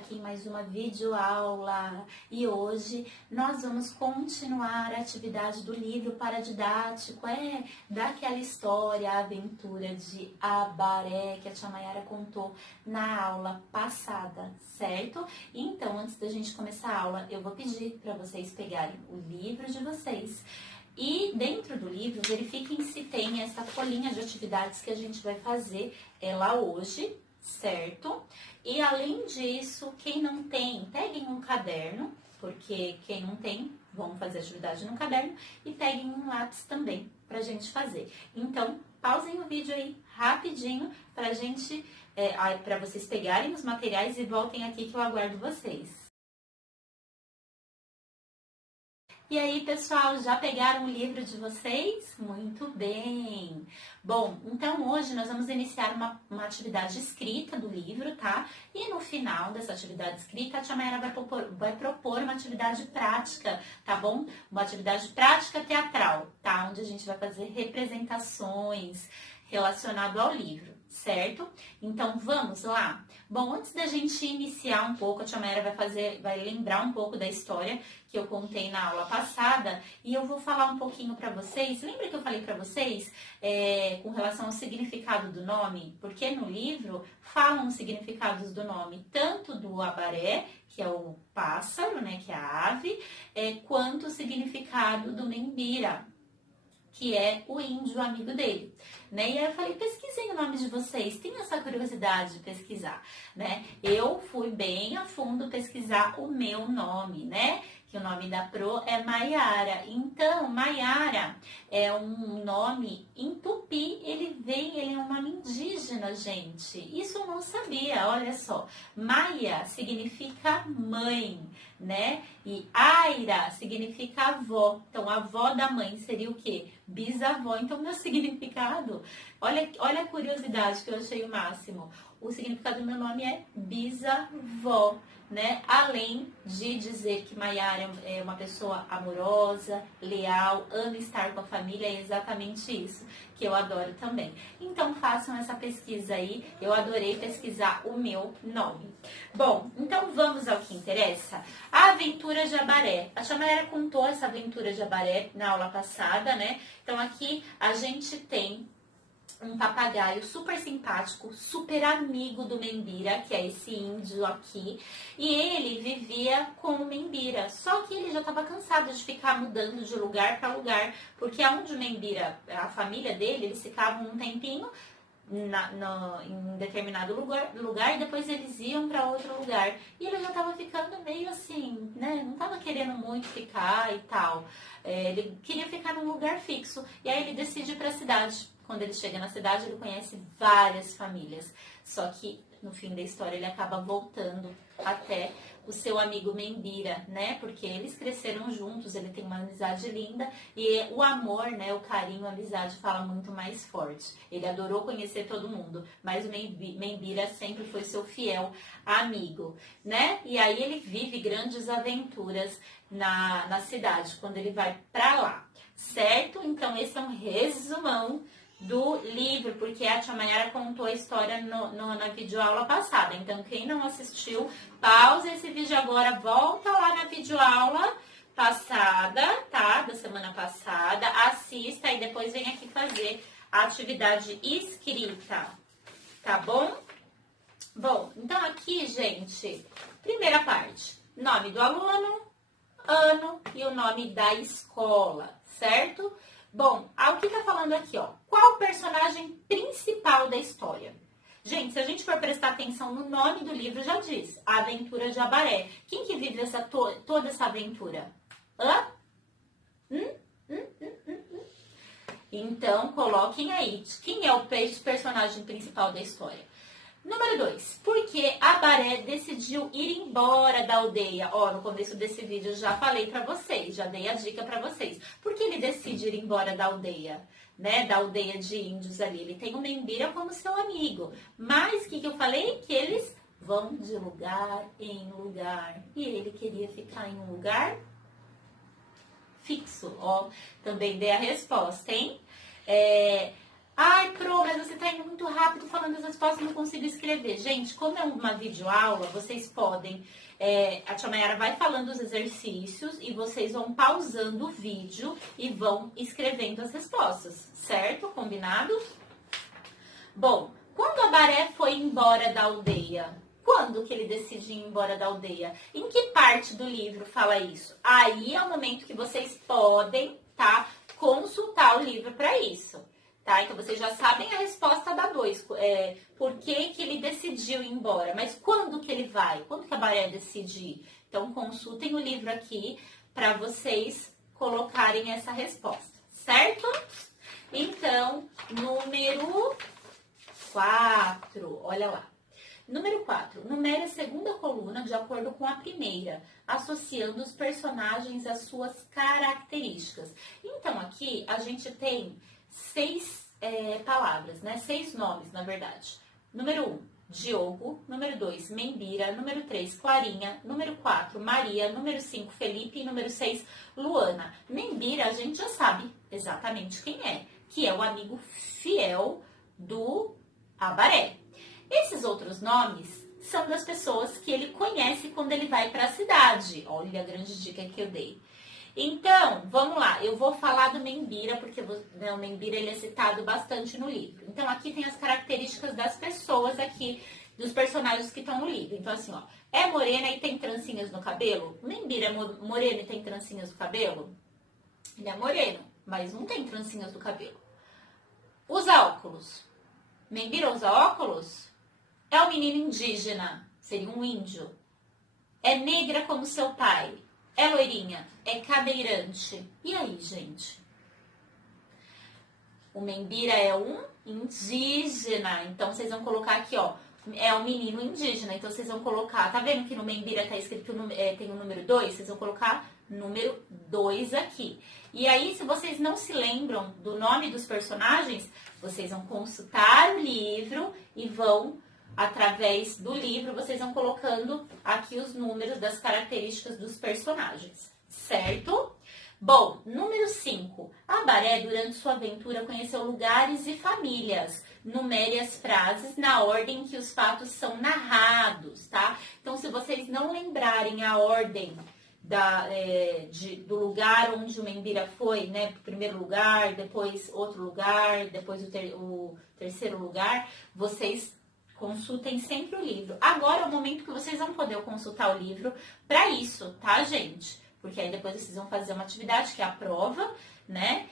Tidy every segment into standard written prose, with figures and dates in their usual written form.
aqui em mais uma videoaula e hoje nós vamos continuar a atividade do livro paradidático, daquela história, a aventura de Abaré, que a tia Mayara contou na aula passada, certo? Então, antes da gente começar a aula, eu vou pedir para vocês pegarem o livro de vocês e dentro do livro, verifiquem se tem essa folhinha de atividades que a gente vai fazer lá hoje, certo? E além disso, quem não tem, peguem um caderno, porque quem não tem, vamos fazer atividade no caderno, e peguem um lápis também pra gente fazer. Então, pausem o vídeo aí rapidinho pra gente, pra vocês pegarem os materiais e voltem aqui que eu aguardo vocês. E aí, pessoal, já pegaram o livro de vocês? Muito bem! Bom, então hoje nós vamos iniciar uma atividade escrita do livro, tá? E no final dessa atividade escrita, a tia Mayara vai propor uma atividade prática, tá bom? Uma atividade prática teatral, tá? Onde a gente vai fazer representações relacionadas ao livro, certo? Então, vamos lá? Bom, antes da gente iniciar um pouco, a tia Mayara vai lembrar um pouco da história que eu contei na aula passada e eu vou falar um pouquinho para vocês. Lembra que eu falei para vocês com relação ao significado do nome? Porque no livro falam os significados do nome, tanto do Abaré, que é o pássaro, né, que é a ave, quanto o significado do Membira, que é o índio amigo dele, né? E aí eu falei, pesquisem o nome de vocês, tenham essa curiosidade de pesquisar, né? Eu fui bem a fundo pesquisar o meu nome, né? Que o nome da Pro é Mayara. Então, Mayara é um nome em tupi, ele é um nome indígena, gente. Isso eu não sabia, olha só. Maia significa mãe, né? E Aira significa avó. Então, a avó da mãe seria o quê? Bisavó. Então, meu significado, olha a curiosidade que eu achei o máximo. O significado do meu nome é bisavó, né? Além de dizer que Mayara é uma pessoa amorosa, leal, ama estar com a família, é exatamente isso que eu adoro também. Então façam essa pesquisa aí, eu adorei pesquisar o meu nome. Bom, então vamos ao que interessa. A aventura de Abaré. A tia Mayara contou essa aventura de Abaré na aula passada, né? Então aqui a gente tem um papagaio super simpático, super amigo do Membira, que é esse índio aqui, e ele vivia com o Membira, só que ele já estava cansado de ficar mudando de lugar para lugar, porque aonde o Membira, a família dele, eles ficavam um tempinho em determinado lugar e depois eles iam para outro lugar. E ele já estava ficando meio assim, né? Não estava querendo muito ficar e tal. Ele queria ficar num lugar fixo. E aí ele decide ir para a cidade. Quando ele chega na cidade, ele conhece várias famílias. Só que no fim da história ele acaba voltando até o seu amigo Membira, né? Porque eles cresceram juntos, ele tem uma amizade linda e o amor, né? O carinho, a amizade fala muito mais forte. Ele adorou conhecer todo mundo, mas o Membira sempre foi seu fiel amigo, né? E aí ele vive grandes aventuras na cidade, quando ele vai pra lá, certo? Então esse é um resumão do livro, porque a tia Mayara contou a história na videoaula passada. Então, quem não assistiu, pausa esse vídeo agora, volta lá na videoaula passada, tá? Da semana passada, assista e depois vem aqui fazer a atividade escrita, tá bom? Bom, então aqui, gente, primeira parte, nome do aluno, ano e o nome da escola, certo? Bom, o que tá falando aqui, ó? Qual o personagem principal da história? Gente, se a gente for prestar atenção no nome do livro, já diz, A Aventura de Abaré. Quem que vive toda essa aventura? Hã? Então, coloquem aí, quem é o personagem principal da história? Número 2, por que Abaré decidiu ir embora da aldeia? Ó, no começo desse vídeo eu já falei pra vocês, já dei a dica pra vocês. Por que ele decide ir embora da aldeia, né? Da aldeia de índios ali. Ele tem o Membira como seu amigo. Mas o que eu falei? Que eles vão de lugar em lugar. E ele queria ficar em um lugar fixo. Ó, também dei a resposta, hein? Ai, Pro, mas você tá indo muito rápido falando as respostas e não consigo escrever. Gente, como é uma videoaula, vocês podem... a tia Mayara vai falando os exercícios e vocês vão pausando o vídeo e vão escrevendo as respostas, certo? Combinado? Bom, quando Abaré foi embora da aldeia? Quando que ele decide ir embora da aldeia? Em que parte do livro fala isso? Aí é o momento que vocês podem, tá, consultar o livro para isso. Tá? Então, vocês já sabem a resposta da 2. Por que que ele decidiu ir embora? Mas quando que ele vai? Quando que a Baré decide ir? Então, consultem o livro aqui para vocês colocarem essa resposta, certo? Então, número 4. Olha lá. Número 4. Numere a segunda coluna de acordo com a primeira, associando os personagens às suas características. Então, aqui a gente tem 6 palavras, né? 6 nomes, na verdade. Número 1, Diogo. Número 2, Membira. Número 3, Clarinha. Número 4, Maria. Número 5, Felipe. E número 6, Luana. Membira, a gente já sabe exatamente quem é, que é o amigo fiel do Abaré. Esses outros nomes são das pessoas que ele conhece quando ele vai para a cidade. Olha a grande dica que eu dei. Então, vamos lá. Eu vou falar do Membira, porque o Membira ele é citado bastante no livro. Então, aqui tem as características das pessoas aqui, dos personagens que estão no livro. Então, assim, ó. É morena e tem trancinhas no cabelo? Membira é moreno e tem trancinhas no cabelo? Ele é moreno, mas não tem trancinhas no cabelo. Usa óculos. Membira usa óculos? É um menino indígena, seria um índio. É negra como seu pai. É loirinha, é cadeirante. E aí, gente? O Membira é um indígena. Então, vocês vão colocar aqui, ó. É um menino indígena. Então, vocês vão colocar... Tá vendo que no Membira tá escrito, tem o número 2? Vocês vão colocar número 2 aqui. E aí, se vocês não se lembram do nome dos personagens, vocês vão consultar o livro e vão... Através do livro, vocês vão colocando aqui os números das características dos personagens, certo? Bom, número 5. Abaré, durante sua aventura, conheceu lugares e famílias. Numere as frases na ordem que os fatos são narrados, tá? Então, se vocês não lembrarem a ordem do lugar onde o Membira foi, né? Primeiro lugar, depois outro lugar, depois o terceiro lugar, vocês... Consultem sempre o livro. Agora é o momento que vocês vão poder consultar o livro para isso, tá, gente? Porque aí depois vocês vão fazer uma atividade que é a prova, né,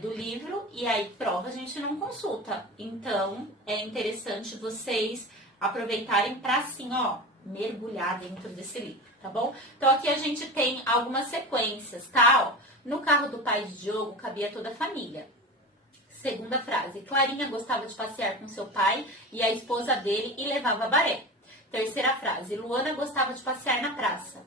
do livro. E aí, prova a gente não consulta. Então, é interessante vocês aproveitarem para, assim, ó, mergulhar dentro desse livro, tá bom? Então, aqui a gente tem algumas sequências, tá? Ó, no carro do pai de Diogo cabia toda a família. Segunda frase, Clarinha gostava de passear com seu pai e a esposa dele e levava Baré. Terceira frase, Luana gostava de passear na praça.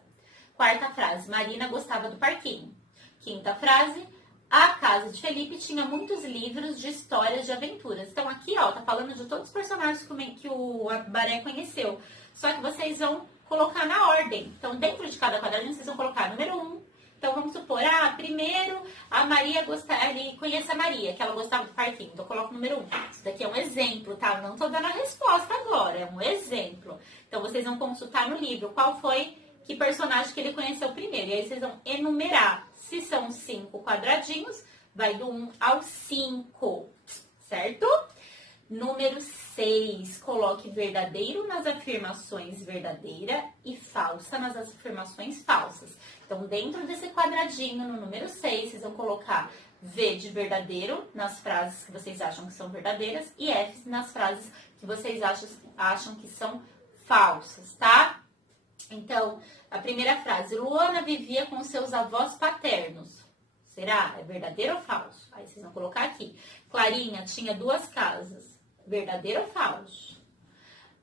Quarta frase, Marina gostava do parquinho. Quinta frase, a casa de Felipe tinha muitos livros de histórias de aventuras. Então aqui, ó, tá falando de todos os personagens que o Baré conheceu. Só que vocês vão colocar na ordem. Então dentro de cada quadradinho vocês vão colocar número 1. Então, vamos supor, primeiro a Maria ele conhece a Maria, que ela gostava do parquinho. Então, eu coloco o número 1. Isso daqui é um exemplo, tá? Não tô dando a resposta agora, é um exemplo. Então, vocês vão consultar no livro qual foi, que personagem que ele conheceu primeiro. E aí, vocês vão enumerar. Se são 5 quadradinhos, vai do 1 ao 5, certo? Número 6, coloque verdadeiro nas afirmações verdadeira e falsa nas afirmações falsas. Então, dentro desse quadradinho, no número 6, vocês vão colocar V de verdadeiro nas frases que vocês acham que são verdadeiras e F nas frases que vocês acham que são falsas, tá? Então, a primeira frase, Luana vivia com seus avós paternos. Será? É verdadeiro ou falso? Aí vocês vão colocar aqui. Clarinha tinha 2 casas. Verdadeiro ou falso?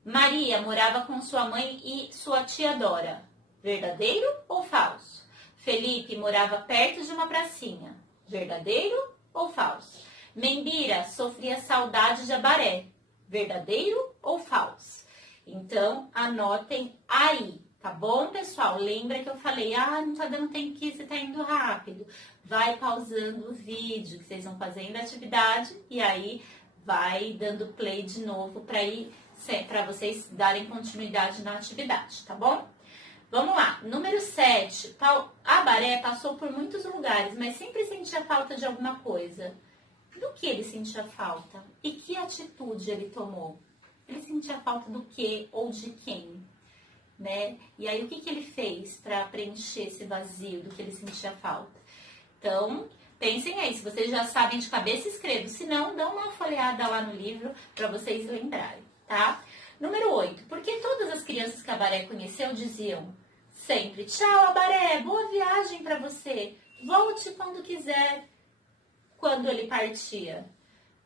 Maria morava com sua mãe e sua tia Dora. Verdadeiro ou falso? Felipe morava perto de uma pracinha. Verdadeiro ou falso? Membira sofria saudade de Abaré. Verdadeiro ou falso? Então, anotem aí, tá bom, pessoal? Lembra que eu falei, não tá dando tempo que você tá indo rápido. Vai pausando o vídeo, que vocês vão fazendo a atividade e aí vai dando play de novo para vocês darem continuidade na atividade, tá bom? Vamos lá, número 7. Abaré passou por muitos lugares, mas sempre sentia falta de alguma coisa. Do que ele sentia falta? E que atitude ele tomou? Ele sentia falta do que ou de quem? Né? E aí, o que ele fez para preencher esse vazio do que ele sentia falta? Então, pensem aí, se vocês já sabem de cabeça, escrevam. Se não, dá uma folheada lá no livro para vocês lembrarem, tá? Número 8. Por que todas as crianças que a Abaré conheceu diziam sempre: tchau, Abaré, boa viagem para você, volte quando quiser, quando ele partia?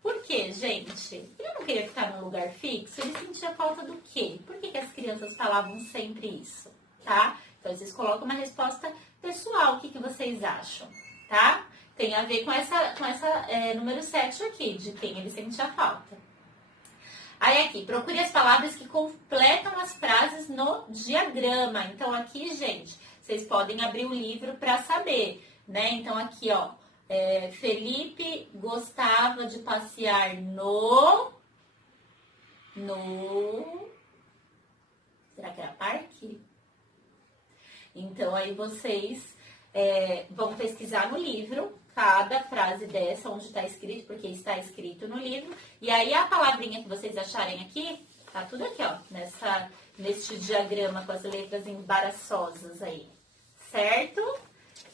Por quê, gente? Ele não queria ficar num lugar fixo? Ele sentia falta do quê? Por que as crianças falavam sempre isso, tá? Então, vocês colocam uma resposta pessoal. O que vocês acham, tá? Tem a ver com essa número 7 aqui, de quem ele sentia falta. Aí aqui, procure as palavras que completam as frases no diagrama. Então, aqui, gente, vocês podem abrir o livro para saber, né? Então, aqui, ó. Felipe gostava de passear no... Será que era parque? Então, aí vocês vão pesquisar no livro cada frase dessa, onde está escrito, porque está escrito no livro. E aí, a palavrinha que vocês acharem aqui, tá tudo aqui, ó, neste diagrama com as letras embaraçosas aí, certo?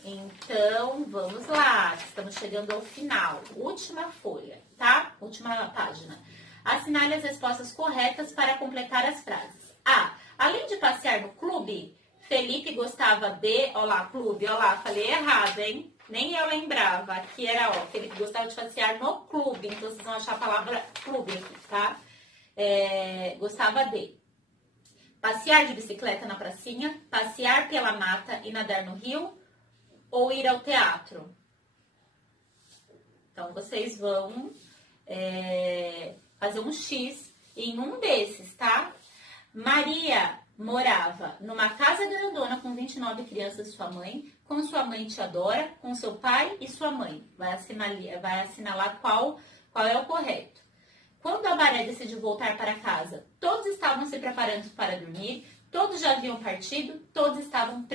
Então, vamos lá, estamos chegando ao final. Última folha, tá? Última página. Assinale as respostas corretas para completar as frases. A. Além de passear no clube, Felipe gostava de... Ó lá, clube, ó lá, falei errado, hein? Nem eu lembrava. Aqui era, ó, Felipe gostava de passear no clube. Então, vocês vão achar a palavra clube aqui, tá? Gostava de passear de bicicleta na pracinha, passear pela mata e nadar no rio, ou ir ao teatro. Então, vocês vão fazer um X em um desses, tá? Maria morava numa casa grandona com 29 crianças e sua mãe, com sua mãe te adora, com seu pai e sua mãe. Vai assinalar qual é o correto. Quando a Abaré decidiu voltar para casa, todos estavam se preparando para dormir, todos já haviam partido, todos estavam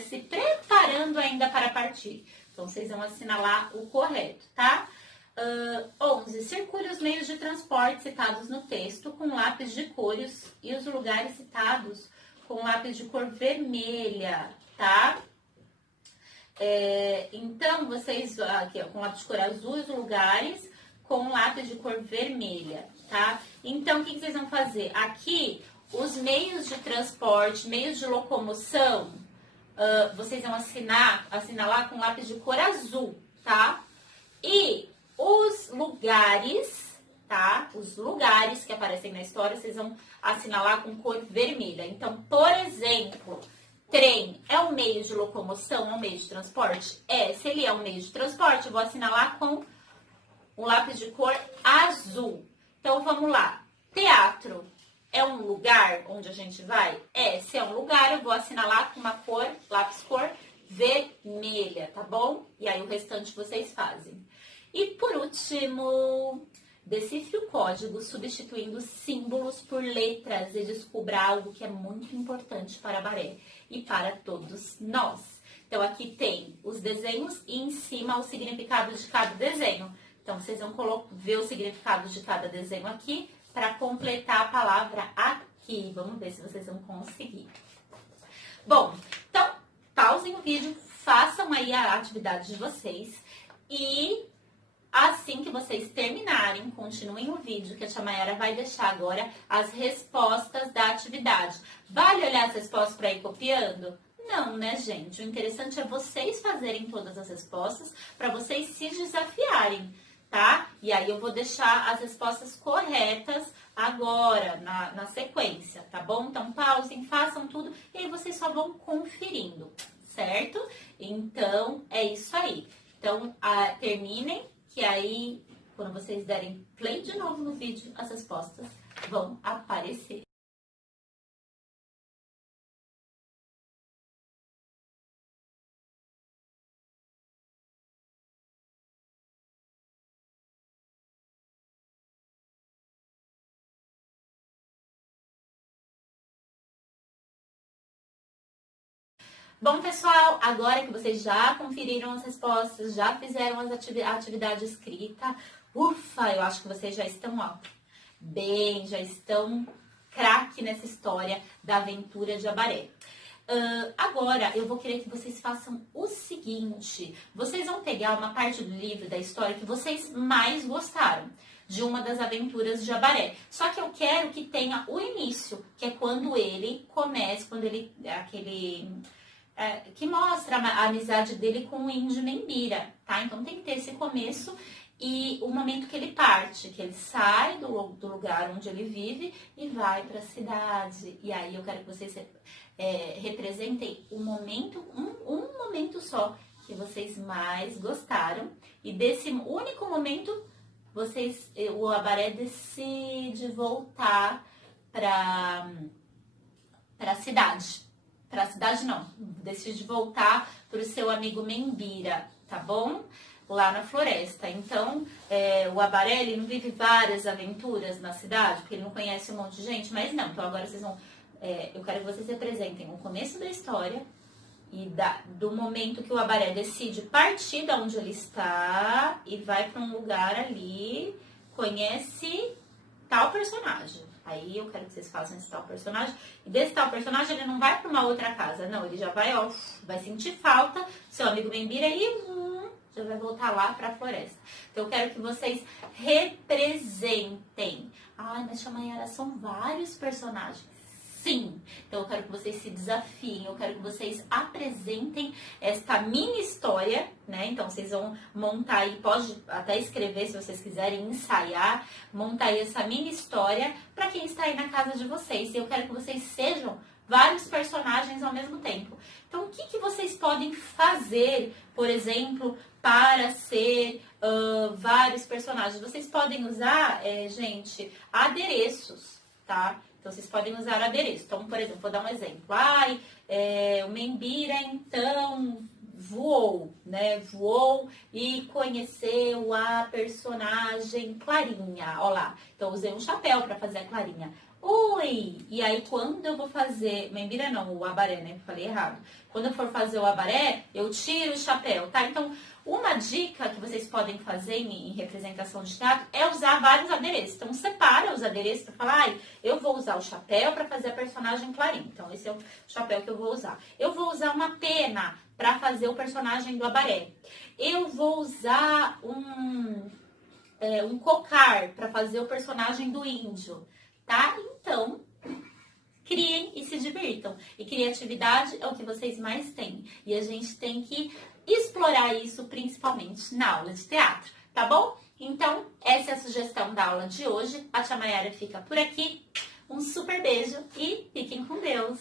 se preparando ainda para partir. Então, vocês vão assinalar o correto, tá? 11. Circule os meios de transporte citados no texto com lápis de cores e os lugares citados com lápis de cor vermelha, tá? Então, vocês, aqui, ó, com lápis de cor azul, os lugares com lápis de cor vermelha, tá? Então, o que vocês vão fazer? Aqui, os meios de transporte, meios de locomoção, vocês vão assinalar com lápis de cor azul, tá? E os lugares, tá? Os lugares que aparecem na história, vocês vão assinalar com cor vermelha. Então, por exemplo, trem é um meio de locomoção, é um meio de transporte? Se ele é um meio de transporte, eu vou assinalar com um lápis de cor azul. Então, vamos lá. Teatro é um lugar onde a gente vai? Se é um lugar, eu vou assinalar com uma lápis cor vermelha, tá bom? E aí, o restante vocês fazem. E por último, decifre o código substituindo símbolos por letras e descubra algo que é muito importante para a Abaré e para todos nós. Então, aqui tem os desenhos e em cima o significado de cada desenho. Então, vocês vão ver o significado de cada desenho aqui para completar a palavra aqui. Vamos ver se vocês vão conseguir. Bom, então, pausem o vídeo, façam aí a atividade de vocês e... assim que vocês terminarem, continuem o vídeo, que a tia Mayara vai deixar agora as respostas da atividade. Vale olhar as respostas para ir copiando? Não, né, gente? O interessante é vocês fazerem todas as respostas para vocês se desafiarem, tá? E aí eu vou deixar as respostas corretas agora, na sequência, tá bom? Então, pausem, façam tudo e aí vocês só vão conferindo, certo? Então, é isso aí. Então, terminem. Que aí, quando vocês derem play de novo no vídeo, as respostas vão aparecer. Bom, pessoal, agora que vocês já conferiram as respostas, já fizeram a atividade escrita, ufa, eu acho que vocês já estão, ó, bem, já estão craque nessa história da aventura de Abaré. Agora, eu vou querer que vocês façam o seguinte. Vocês vão pegar uma parte do livro, da história, que vocês mais gostaram de uma das aventuras de Abaré. Só que eu quero que tenha o início, que é quando ele começa, quando ele... que mostra a amizade dele com o índio Membira, tá? Então tem que ter esse começo e o momento que ele parte, que ele sai do lugar onde ele vive e vai para a cidade. E aí eu quero que vocês representem um momento só que vocês mais gostaram. E desse único momento, o Abaré decide voltar para a cidade. Para a cidade não, decide voltar para o seu amigo Membira, tá bom? Lá na floresta. Então, o Abaré, ele não vive várias aventuras na cidade, porque ele não conhece um monte de gente, mas não. Então, agora vocês vão... eu quero que vocês representem o começo da história e do momento que o Abaré decide partir de onde ele está e vai para um lugar ali, conhece tal personagem. Aí eu quero que vocês façam esse tal personagem. E desse tal personagem, ele não vai para uma outra casa. Não, ele já vai, ó, vai sentir falta. Seu amigo Membira e já vai voltar lá para a floresta. Então, eu quero que vocês representem. Ai, mas Chamayara, são vários personagens. Sim, então eu quero que vocês se desafiem, eu quero que vocês apresentem esta mini história, né? Então vocês vão montar aí, pode até escrever se vocês quiserem ensaiar, montar aí essa mini história para quem está aí na casa de vocês. E eu quero que vocês sejam vários personagens ao mesmo tempo. Então, o que vocês podem fazer, por exemplo, para ser vários personagens? Vocês podem usar, gente, adereços, tá? Então, vocês podem usar adereço. Então, por exemplo, vou dar um exemplo. O Membira, então, voou, né? Voou e conheceu a personagem Clarinha. Olha lá. Então, usei um chapéu para fazer a Clarinha. Oi! E aí, quando eu vou fazer... Membira não, o Abaré, né? Falei errado. Quando eu for fazer o Abaré, eu tiro o chapéu, tá? Então, uma dica que vocês podem fazer em representação de teatro é usar vários adereços. Então, separa os adereços para falar, eu vou usar o chapéu para fazer a personagem Clarinha. Então, esse é o chapéu que eu vou usar. Eu vou usar uma pena para fazer o personagem do Abaré. Eu vou usar um cocar para fazer o personagem do índio, tá? Então, criem e se divirtam. E criatividade é o que vocês mais têm. E a gente tem que explorar isso principalmente na aula de teatro, tá bom? Então, essa é a sugestão da aula de hoje. A Tia Mayara fica por aqui. Um super beijo e fiquem com Deus!